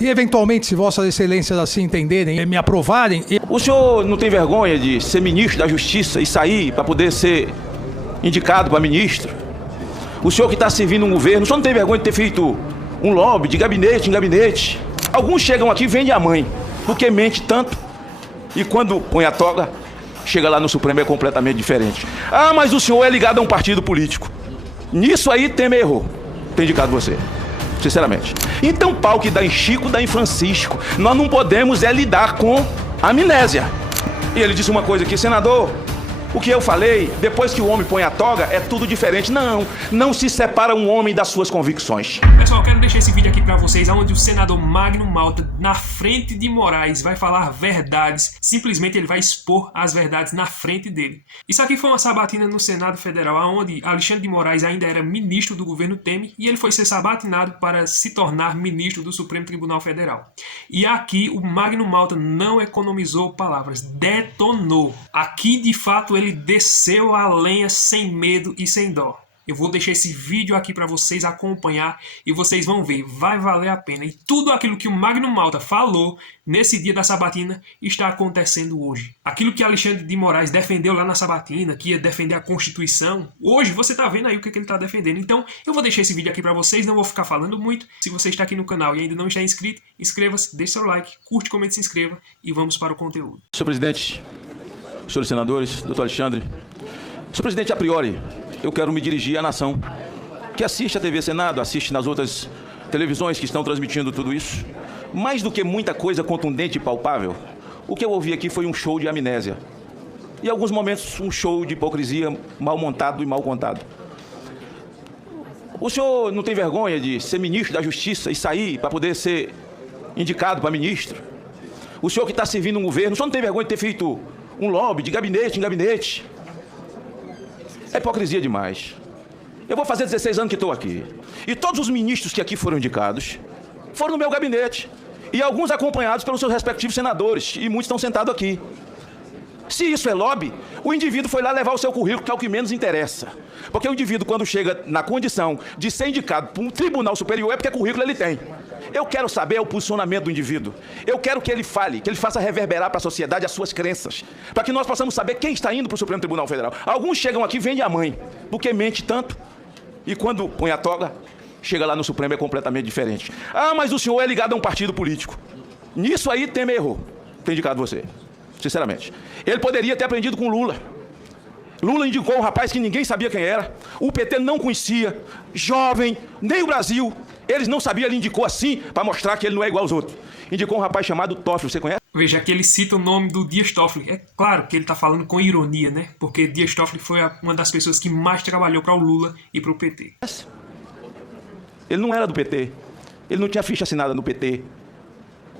E eventualmente, se Vossas Excelências assim entenderem e me aprovarem... O senhor não tem vergonha de ser ministro da Justiça e sair para poder ser indicado para ministro? O senhor que está servindo um governo, o senhor não tem vergonha de ter feito um lobby de gabinete em gabinete? Alguns chegam aqui e vendem a mãe, porque mente tanto. E quando põe a toga, chega lá no Supremo é completamente diferente. Ah, mas o senhor é ligado a um partido político. Nisso aí Temer errou. Tem indicado você, sinceramente. Então pau que dá em Chico, dá em Francisco. Nós não podemos lidar com amnésia. E ele disse uma coisa aqui, senador, o que eu falei, depois que o homem põe a toga, é tudo diferente. Não se separa um homem das suas convicções. Pessoal, eu quero deixar esse vídeo aqui pra vocês, onde o senador Magno Malta, na frente de Moraes, vai falar verdades. Simplesmente ele vai expor as verdades na frente dele. Isso aqui foi uma sabatina no Senado Federal, onde Alexandre de Moraes ainda era ministro do governo Temer, e ele foi ser sabatinado para se tornar ministro do Supremo Tribunal Federal. E aqui o Magno Malta não economizou palavras, detonou. Aqui, de fato, ele desceu a lenha sem medo e sem dó. Eu vou deixar esse vídeo aqui para vocês acompanhar e vocês vão ver, vai valer a pena. E tudo aquilo que o Magno Malta falou nesse dia da sabatina está acontecendo hoje. Aquilo que Alexandre de Moraes defendeu lá na sabatina, que ia defender a Constituição, hoje você está vendo aí o que ele está defendendo. Então eu vou deixar esse vídeo aqui para vocês, não vou ficar falando muito. Se você está aqui no canal e ainda não está inscrito, inscreva-se, deixe seu like, curte, comente, se inscreva e vamos para o conteúdo. Senhor presidente, senhores senadores, doutor Alexandre, senhor presidente, a priori, eu quero me dirigir à nação que assiste a TV Senado, assiste nas outras televisões que estão transmitindo tudo isso. Mais do que muita coisa contundente e palpável, o que eu ouvi aqui foi um show de amnésia. E em alguns momentos um show de hipocrisia mal montado e mal contado. O senhor não tem vergonha de ser ministro da Justiça e sair para poder ser indicado para ministro? O senhor que está servindo um governo, o senhor não tem vergonha de ter feito um lobby de gabinete em gabinete? É hipocrisia demais. Eu vou fazer 16 anos que estou aqui. E todos os ministros que aqui foram indicados foram no meu gabinete. E alguns acompanhados pelos seus respectivos senadores. E muitos estão sentados aqui. Se isso é lobby, o indivíduo foi lá levar o seu currículo, que é o que menos interessa. Porque o indivíduo, quando chega na condição de ser indicado por um tribunal superior, é porque currículo ele tem. Eu quero saber o posicionamento do indivíduo. Eu quero que ele fale, que ele faça reverberar para a sociedade as suas crenças. Para que nós possamos saber quem está indo para o Supremo Tribunal Federal. Alguns chegam aqui e vendem a mãe, porque mente tanto. E quando põe a toga, chega lá no Supremo é completamente diferente. Ah, mas o senhor é ligado a um partido político. Nisso aí Temer errou. Tem indicado você, sinceramente. Ele poderia ter aprendido com Lula. Lula indicou um rapaz que ninguém sabia quem era. O PT não conhecia. Jovem, nem o Brasil. Eles não sabiam, ele indicou assim, para mostrar que ele não é igual aos outros. Indicou um rapaz chamado Toffoli, você conhece? Veja que ele cita o nome do Dias Toffoli. É claro que ele está falando com ironia, né? Porque Dias Toffoli foi uma das pessoas que mais trabalhou para o Lula e para o PT. Ele não era do PT. Ele não tinha ficha assinada no PT.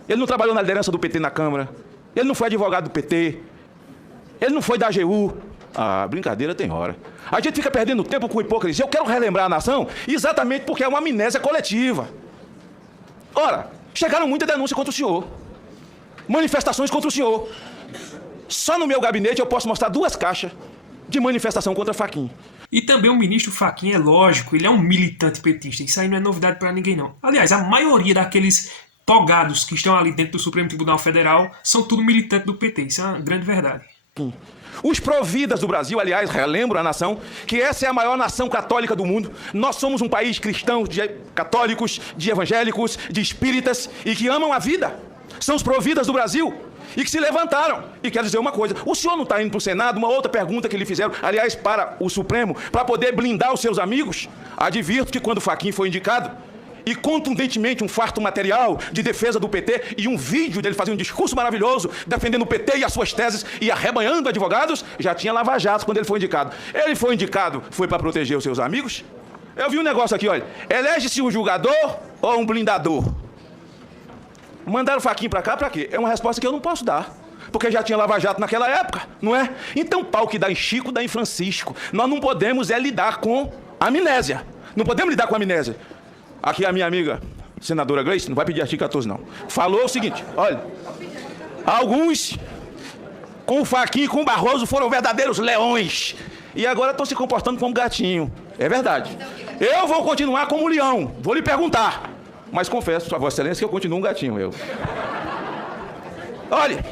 Ele não trabalhou na liderança do PT na Câmara. Ele não foi advogado do PT. Ele não foi da AGU. Ah, brincadeira tem hora. A gente fica perdendo tempo com hipocrisia. Eu quero relembrar a nação exatamente porque é uma amnésia coletiva. Ora, chegaram muitas denúncias contra o senhor. Manifestações contra o senhor. Só no meu gabinete eu posso mostrar 2 caixas de manifestação contra Fachin. E também o ministro Fachin, é lógico, ele é um militante petista. Isso aí não é novidade para ninguém, não. Aliás, a maioria daqueles togados que estão ali dentro do Supremo Tribunal Federal são tudo militantes do PT. Isso é uma grande verdade. Os providas do Brasil, aliás, relembro a nação, que essa é a maior nação católica do mundo. Nós somos um país cristão, de católicos, de evangélicos, de espíritas e que amam a vida. São os providas do Brasil e que se levantaram. E quero dizer uma coisa, o senhor não está indo para o Senado, uma outra pergunta que lhe fizeram, aliás, para o Supremo, para poder blindar os seus amigos? Advirto que quando Fachin foi indicado, e contundentemente um farto material de defesa do PT e um vídeo dele fazendo um discurso maravilhoso defendendo o PT e as suas teses e arrebanhando advogados, já tinha lava-jato quando ele foi indicado. Ele foi indicado, foi para proteger os seus amigos? Eu vi um negócio aqui, olha, elege-se um julgador ou um blindador? Mandaram o Fachin para cá para quê? É uma resposta que eu não posso dar. Porque já tinha lava-jato naquela época, não é? Então pau que dá em Chico, dá em Francisco. Nós não podemos lidar com amnésia. Não podemos lidar com amnésia. Aqui a minha amiga, senadora Gleice, não vai pedir artigo 14 não. Falou o seguinte, olha, alguns com o Fachin e com o Barroso foram verdadeiros leões. E agora estão se comportando como gatinho. É verdade. Eu vou continuar como leão. Vou lhe perguntar. Mas confesso a Vossa Excelência que eu continuo um gatinho, eu. Olha,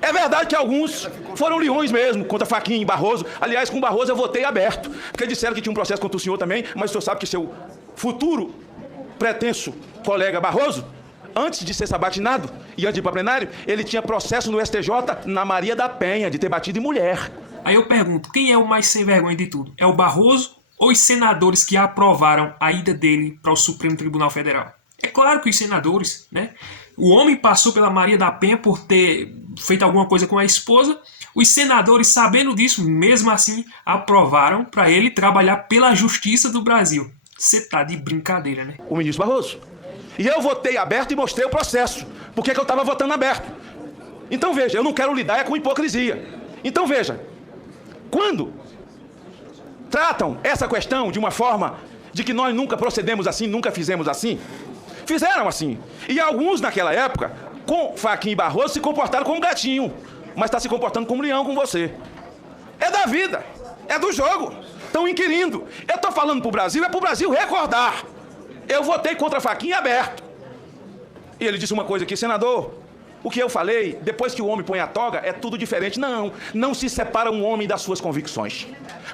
é verdade que alguns foram leões mesmo, contra Fachin e Barroso. Aliás, com Barroso eu votei aberto, porque disseram que tinha um processo contra o senhor também, mas o senhor sabe que seu futuro pretenso colega Barroso, antes de ser sabatinado e antes de ir para plenário, ele tinha processo no STJ na Maria da Penha, de ter batido em mulher. Aí eu pergunto, quem é o mais sem vergonha de tudo? É o Barroso ou os senadores que aprovaram a ida dele para o Supremo Tribunal Federal? É claro que os senadores, né? O homem passou pela Maria da Penha por ter feito alguma coisa com a esposa. Os senadores, sabendo disso, mesmo assim, aprovaram para ele trabalhar pela justiça do Brasil. Você tá de brincadeira, né? O ministro Barroso. E eu votei aberto e mostrei o processo. Por que eu estava votando aberto? Então veja, eu não quero lidar com hipocrisia. Então veja, quando tratam essa questão de uma forma de que nós nunca procedemos assim, nunca fizemos assim, fizeram assim. E alguns naquela época, com Fachin e Barroso, se comportaram como gatinho, mas está se comportando como leão com você. É da vida, é do jogo. Estão inquirindo. Eu estou falando para o Brasil, é para o Brasil recordar. Eu votei contra Fachin aberto. E ele disse uma coisa aqui, senador, o que eu falei, depois que o homem põe a toga, é tudo diferente. Não se separa um homem das suas convicções.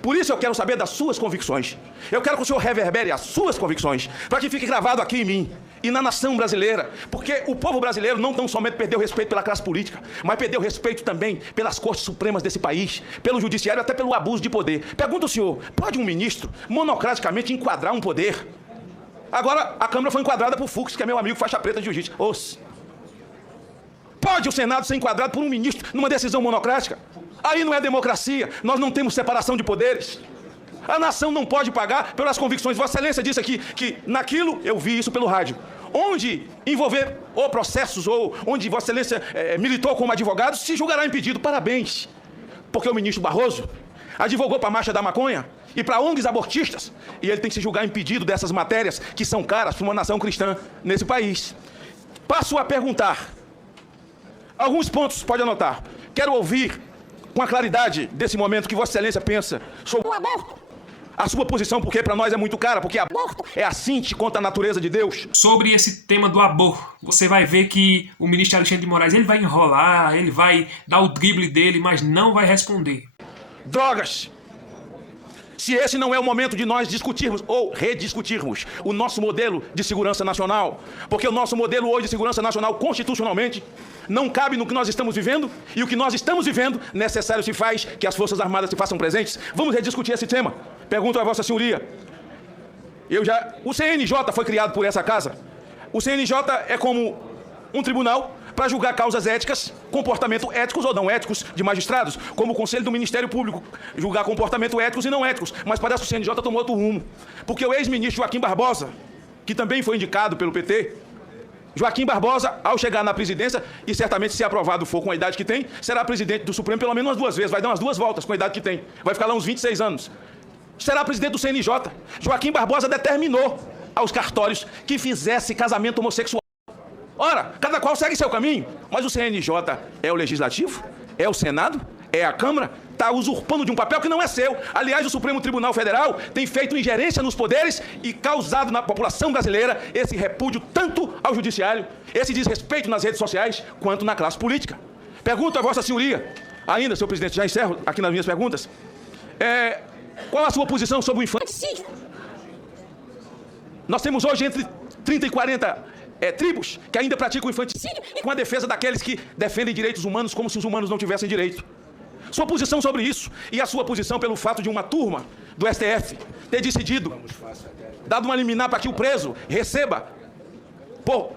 Por isso eu quero saber das suas convicções. Eu quero que o senhor reverbere as suas convicções, para que fique gravado aqui em mim e na nação brasileira. Porque o povo brasileiro não tão somente perdeu respeito pela classe política, mas perdeu respeito também pelas cortes supremas desse país, pelo judiciário, até pelo abuso de poder. Pergunta o senhor, pode um ministro monocraticamente enquadrar um poder? Agora a Câmara foi enquadrada por Fux, que é meu amigo faixa preta de jiu-jitsu. Pode o Senado ser enquadrado por um ministro numa decisão monocrática? Aí não é democracia, nós não temos separação de poderes. A nação não pode pagar pelas convicções. Vossa Excelência disse aqui que naquilo, eu vi isso pelo rádio, onde envolver ou processos ou onde Vossa Excelência militou como advogado, se julgará impedido. Parabéns, porque o ministro Barroso advogou para a Marcha da Maconha e para ONGs abortistas, e ele tem que se julgar impedido dessas matérias que são caras para uma nação cristã nesse país. Passo a perguntar alguns pontos, pode anotar. Quero ouvir com a claridade desse momento que Vossa Excelência pensa sobre o aborto. A sua posição, porque para nós é muito cara, porque aborto é assinte contra a natureza de Deus. Sobre esse tema do aborto, você vai ver que o ministro Alexandre de Moraes, ele vai enrolar, ele vai dar o drible dele, mas não vai responder. Drogas! Se esse não é o momento de nós discutirmos ou rediscutirmos o nosso modelo de segurança nacional, porque o nosso modelo hoje de segurança nacional, constitucionalmente, não cabe no que nós estamos vivendo, e o que nós estamos vivendo, necessário se faz que as Forças Armadas se façam presentes. Vamos rediscutir esse tema. Pergunto a Vossa Senhoria. O CNJ foi criado por essa casa. O CNJ é como um tribunal para julgar causas éticas, comportamento éticos ou não éticos de magistrados, como o Conselho do Ministério Público, julgar comportamento éticos e não éticos. Mas parece que o CNJ tomou outro rumo, porque o ex-ministro Joaquim Barbosa, que também foi indicado pelo PT, Joaquim Barbosa, ao chegar na presidência, e certamente se aprovado for com a idade que tem, será presidente do Supremo pelo menos umas 2 vezes, vai dar umas 2 voltas com a idade que tem, vai ficar lá uns 26 anos. Será presidente do CNJ. Joaquim Barbosa determinou aos cartórios que fizesse casamento homossexual. Ora, cada qual segue seu caminho, mas o CNJ é o Legislativo, é o Senado, é a Câmara, está usurpando de um papel que não é seu. Aliás, o Supremo Tribunal Federal tem feito ingerência nos poderes e causado na população brasileira esse repúdio tanto ao Judiciário, esse desrespeito nas redes sociais, quanto na classe política. Pergunto a Vossa Senhoria, ainda, senhor presidente, já encerro aqui nas minhas perguntas, qual a sua posição sobre o infanticídio? Nós temos hoje entre 30 e 40 tribos que ainda praticam o infanticídio e com a defesa daqueles que defendem direitos humanos como se os humanos não tivessem direito. Sua posição sobre isso e a sua posição pelo fato de uma turma do STF ter decidido, dado uma liminar para que o preso receba por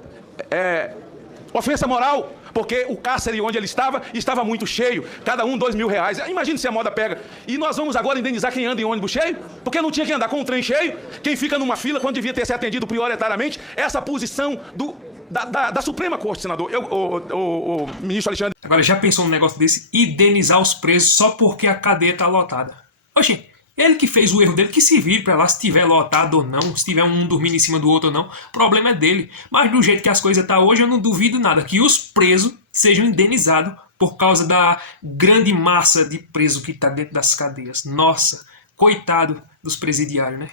ofensa moral, porque o cárcere onde ele estava muito cheio, cada um R$2.000. Imagine se a moda pega. E nós vamos agora indenizar quem anda em ônibus cheio, porque não tinha que andar com um trem cheio, quem fica numa fila quando devia ter se atendido prioritariamente. Essa posição da Suprema Corte, senador, o ministro Alexandre. Agora, já pensou num negócio desse? Indenizar os presos só porque a cadeia está lotada. Oxi, ele que fez o erro dele, que se vire pra lá, se tiver lotado ou não, se tiver um dormindo em cima do outro ou não, o problema é dele. Mas do jeito que as coisas estão hoje, eu não duvido nada que os presos sejam indenizados por causa da grande massa de preso que está dentro das cadeias. Nossa, coitado dos presidiários, né?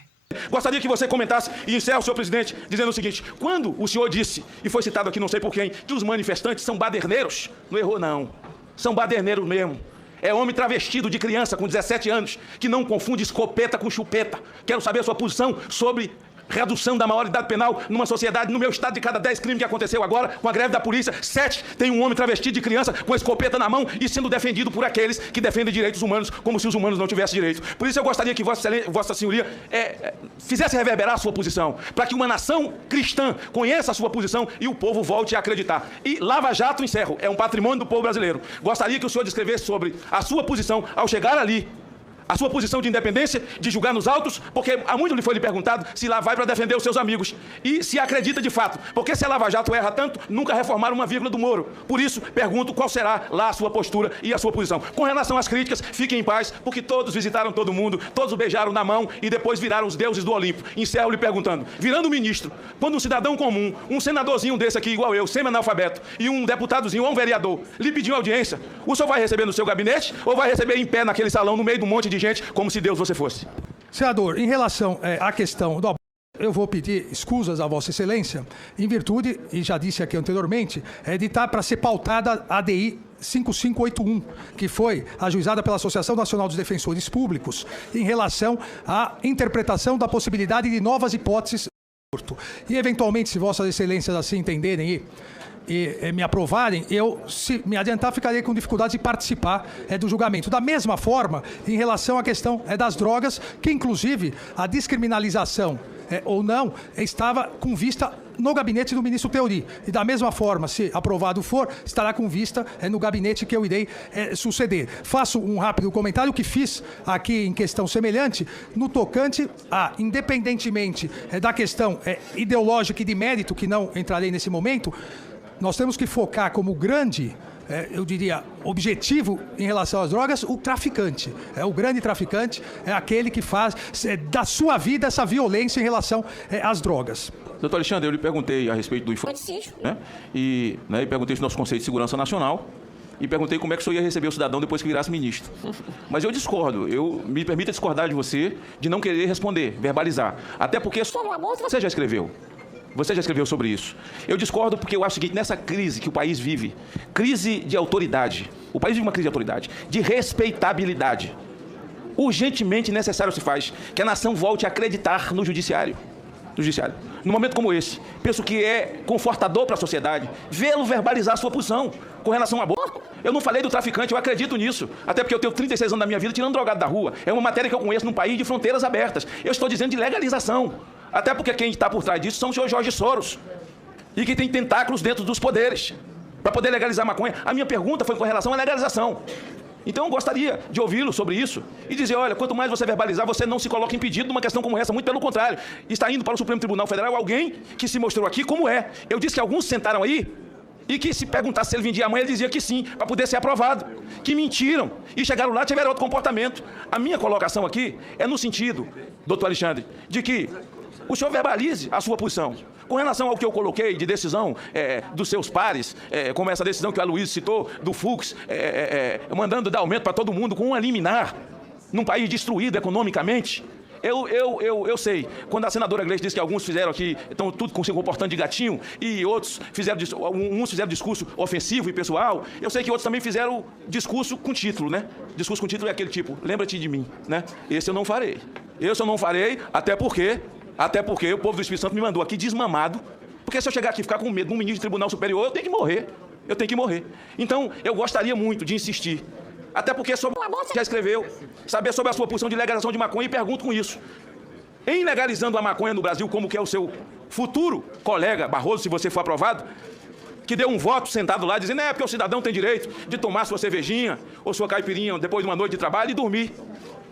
Gostaria que você comentasse e encerre, senhor presidente, dizendo o seguinte: quando o senhor disse, e foi citado aqui não sei por quem, que os manifestantes são baderneiros, não errou não, são baderneiros mesmo. É homem travestido de criança com 17 anos, que não confunde escopeta com chupeta. Quero saber a sua posição sobre redução da maioridade penal numa sociedade. No meu estado, de cada 10 crimes que aconteceu agora, com a greve da polícia, 7 tem um homem travestido de criança com a escopeta na mão e sendo defendido por aqueles que defendem direitos humanos, como se os humanos não tivessem direito. Por isso eu gostaria que Vossa Senhoria fizesse reverberar a sua posição, para que uma nação cristã conheça a sua posição e o povo volte a acreditar. E Lava Jato, encerro, é um patrimônio do povo brasileiro. Gostaria que o senhor descrevesse sobre a sua posição ao chegar ali, a sua posição de independência, de julgar nos autos, porque há muito lhe foi perguntado se lá vai para defender os seus amigos. E se acredita de fato, porque se a Lava Jato erra tanto, nunca reformaram uma vírgula do Moro. Por isso, pergunto qual será lá a sua postura e a sua posição. Com relação às críticas, fiquem em paz, porque todos visitaram todo mundo, todos o beijaram na mão e depois viraram os deuses do Olimpo. Encerro lhe perguntando, virando ministro, quando um cidadão comum, um senadorzinho desse aqui igual eu, semi-analfabeto, e um deputadozinho ou um vereador, lhe pediu audiência, o senhor vai receber no seu gabinete ou vai receber em pé naquele salão, no meio de um monte de gente, como se Deus você fosse? Senador, em relação à questão do aborto, eu vou pedir escusas a Vossa Excelência, em virtude, e já disse aqui anteriormente, de estar para ser pautada a ADI 5581, que foi ajuizada pela Associação Nacional dos Defensores Públicos, em relação à interpretação da possibilidade de novas hipóteses do aborto. E, eventualmente, se Vossas Excelências assim entenderem e me aprovarem, eu, se me adiantar, ficarei com dificuldade de participar do julgamento. Da mesma forma, em relação à questão das drogas, que inclusive a descriminalização ou não estava com vista no gabinete do ministro Teori. E da mesma forma, se aprovado for, estará com vista no gabinete que eu irei suceder. Faço um rápido comentário que fiz aqui em questão semelhante, no tocante a, independentemente da questão ideológica e de mérito, que não entrarei nesse momento, nós temos que focar como grande, eu diria, objetivo em relação às drogas, o traficante. O grande traficante é aquele que faz da sua vida essa violência em relação às drogas. Doutor Alexandre, eu lhe perguntei a respeito do infanticídio, né? E perguntei sobre o nosso conceito de segurança nacional e perguntei como é que o senhor ia receber o cidadão depois que virasse ministro. Mas eu discordo, me permita discordar de você, de não querer responder, verbalizar. Até porque só no amor você já escreveu. Você já escreveu sobre isso. Eu discordo porque eu acho o seguinte, nessa crise que o país vive, crise de autoridade, o país vive uma crise de autoridade, de respeitabilidade, urgentemente necessário se faz que a nação volte a acreditar no judiciário. Num momento como esse, penso que é confortador para a sociedade vê-lo verbalizar a sua posição com relação ao aborto. Eu não falei do traficante, eu acredito nisso, até porque eu tenho 36 anos da minha vida tirando drogado da rua. É uma matéria que eu conheço num país de fronteiras abertas. Eu estou dizendo de legalização. Até porque quem está por trás disso são o senhor Jorge Soros. E que tem tentáculos dentro dos poderes para poder legalizar a maconha. A minha pergunta foi com relação à legalização. Então eu gostaria de ouvi-lo sobre isso e dizer, olha, quanto mais você verbalizar, você não se coloca impedido numa questão como essa, muito pelo contrário. Está indo para o Supremo Tribunal Federal alguém que se mostrou aqui como é. Eu disse que alguns sentaram aí e que se perguntasse se ele vendia amanhã, ele dizia que sim, para poder ser aprovado. Que mentiram e chegaram lá e tiveram outro comportamento. A minha colocação aqui é no sentido, doutor Alexandre, de que o senhor verbalize a sua posição. Com relação ao que eu coloquei de decisão dos seus pares, como essa decisão que o Aloysio citou, do Fux, mandando dar aumento para todo mundo com uma liminar, num país destruído economicamente, eu sei, quando a senadora Gleice disse que alguns fizeram aqui, estão tudo se comportando de gatinho, e uns fizeram discurso ofensivo e pessoal, eu sei que outros também fizeram discurso com título, né? Discurso com título é aquele tipo, lembra-te de mim, né? Esse eu não farei. Até porque o povo do Espírito Santo me mandou aqui desmamado, porque se eu chegar aqui e ficar com medo de um ministro do Tribunal Superior, eu tenho que morrer. Então, eu gostaria muito de insistir, até porque sobre a já escreveu, saber sobre a sua posição de legalização de maconha e pergunto com isso. Em legalizando a maconha no Brasil, como que é o seu futuro colega Barroso, se você for aprovado, que deu um voto sentado lá dizendo, porque o cidadão tem direito de tomar sua cervejinha ou sua caipirinha depois de uma noite de trabalho e dormir.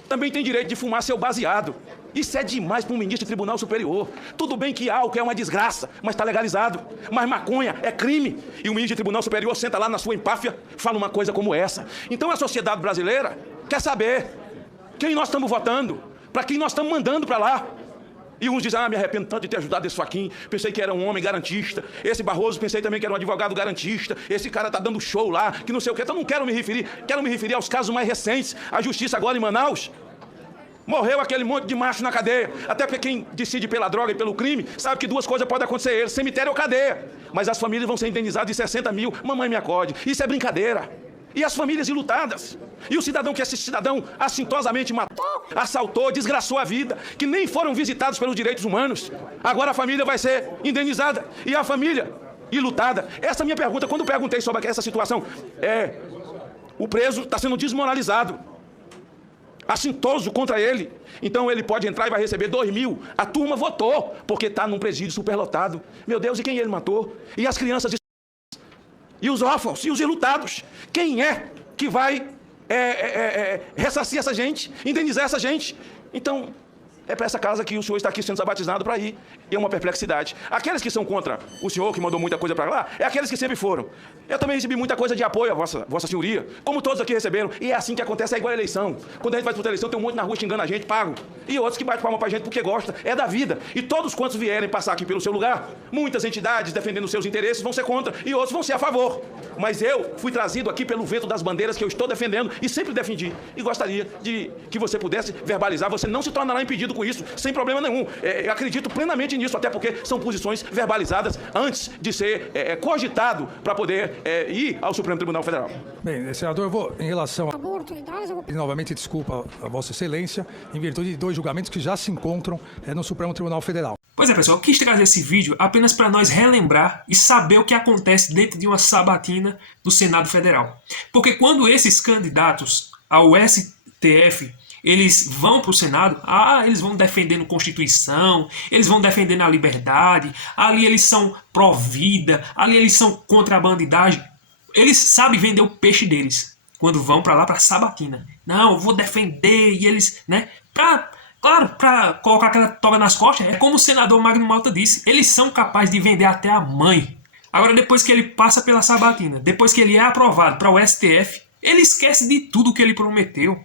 Também tem direito de fumar seu baseado. Isso é demais para um ministro do Tribunal Superior. Tudo bem que álcool é uma desgraça, mas está legalizado. Mas maconha é crime. E o ministro do Tribunal Superior senta lá na sua empáfia, fala uma coisa como essa. Então a sociedade brasileira quer saber quem nós estamos votando, para quem nós estamos mandando para lá. E uns dizem, me arrependo tanto de ter ajudado esse Fachin, pensei que era um homem garantista. Esse Barroso, pensei também que era um advogado garantista. Esse cara tá dando show lá, que não sei o quê. Então não quero me referir aos casos mais recentes. A justiça agora em Manaus Morreu aquele monte de macho na cadeia. Até porque quem decide pela droga e pelo crime sabe que duas coisas podem acontecer a eles: cemitério ou cadeia. Mas as famílias vão ser indenizadas de 60 mil. Mamãe me acorde. Isso é brincadeira. E as famílias enlutadas. E o cidadão que esse cidadão assintosamente matou, assaltou, desgraçou a vida, que nem foram visitados pelos direitos humanos. Agora a família vai ser indenizada. E a família enlutada. Essa é a minha pergunta. Quando eu perguntei sobre essa situação, o preso está sendo desmoralizado, assintoso contra ele. Então ele pode entrar e vai receber 2 mil. A turma votou, porque está num presídio superlotado. Meu Deus, e quem ele matou? E as crianças? E os órfãos? E os enlutados? Quem é que vai ressarcir essa gente? Indenizar essa gente? Então, é para essa casa que o senhor está aqui sendo sabatizado para ir. E é uma perplexidade. Aqueles que são contra o senhor, que mandou muita coisa para lá, é aqueles que sempre foram. Eu também recebi muita coisa de apoio à vossa senhoria, como todos aqui receberam. E é assim que acontece, é igual a eleição. Quando a gente vai disputar a eleição, tem um monte na rua xingando a gente, pago. E outros que batem palma para a gente porque gosta. É da vida. E todos quantos vierem passar aqui pelo seu lugar, muitas entidades defendendo seus interesses vão ser contra e outros vão ser a favor. Mas eu fui trazido aqui pelo vento das bandeiras que eu estou defendendo e sempre defendi. E gostaria de que você pudesse verbalizar. Você não se tornará impedido com isso, sem problema nenhum. Eu acredito plenamente nisso, até porque são posições verbalizadas antes de ser cogitado para poder ir ao Supremo Tribunal Federal. Bem, senador, eu vou, em relação a... Novamente, desculpa a Vossa Excelência, em virtude de 2 julgamentos que já se encontram no Supremo Tribunal Federal. Pois é, pessoal, eu quis trazer esse vídeo apenas para nós relembrar e saber o que acontece dentro de uma sabatina do Senado Federal. Porque quando esses candidatos ao STF, eles vão para o Senado, eles vão defendendo Constituição, eles vão defendendo a liberdade, ali eles são pró-vida, ali eles são contra a bandidagem. Eles sabem vender o peixe deles quando vão para lá para sabatina. Não, eu vou defender, e eles, né, claro, para colocar aquela toga nas costas, é como o senador Magno Malta disse, eles são capazes de vender até a mãe. Agora, depois que ele passa pela sabatina, depois que ele é aprovado para o STF, ele esquece de tudo que ele prometeu.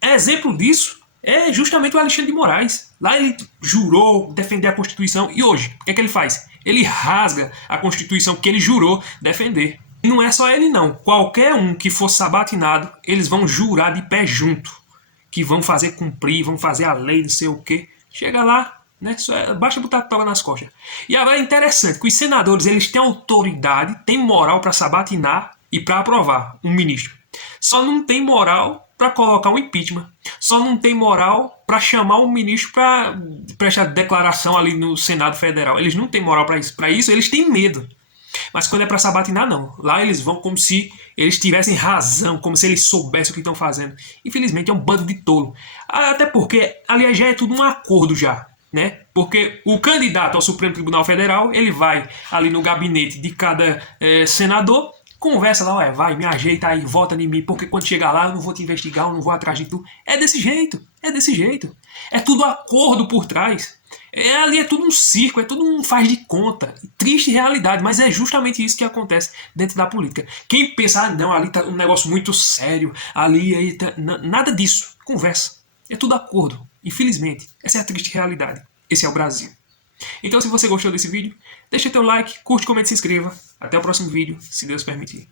Exemplo disso é justamente o Alexandre de Moraes. Lá ele jurou defender a Constituição e hoje, o que é que ele faz? Ele rasga a Constituição que ele jurou defender. E não é só ele não, qualquer um que for sabatinado, eles vão jurar de pé junto, que vão fazer cumprir, vão fazer a lei, não sei o quê. Chega lá, né, basta botar a toga nas costas. E agora é interessante que os senadores, eles têm autoridade, têm moral para sabatinar e para aprovar um ministro. Só não tem moral para colocar um impeachment. Só não tem moral para chamar um ministro para prestar declaração ali no Senado Federal. Eles não têm moral para isso. Para isso, eles têm medo. Mas quando é para sabatinar, não. Lá eles vão como se eles tivessem razão, como se eles soubessem o que estão fazendo. Infelizmente, é um bando de tolo. Até porque, aliás, já é tudo um acordo já, né? Porque o candidato ao Supremo Tribunal Federal, ele vai ali no gabinete de cada senador, conversa lá, vai, me ajeita aí, vota em mim, porque quando chegar lá eu não vou te investigar, eu não vou atrás de tu. É desse jeito, é desse jeito. É tudo acordo por trás. Ali é tudo um circo, é tudo um faz de conta. Triste realidade, mas é justamente isso que acontece dentro da política. Quem pensa, não, ali tá um negócio muito sério, ali tá... nada disso. Conversa. É tudo acordo. Infelizmente, essa é a triste realidade. Esse é o Brasil. Então, se você gostou desse vídeo, deixa teu like, curte, comente e se inscreva. Até o próximo vídeo, se Deus permitir.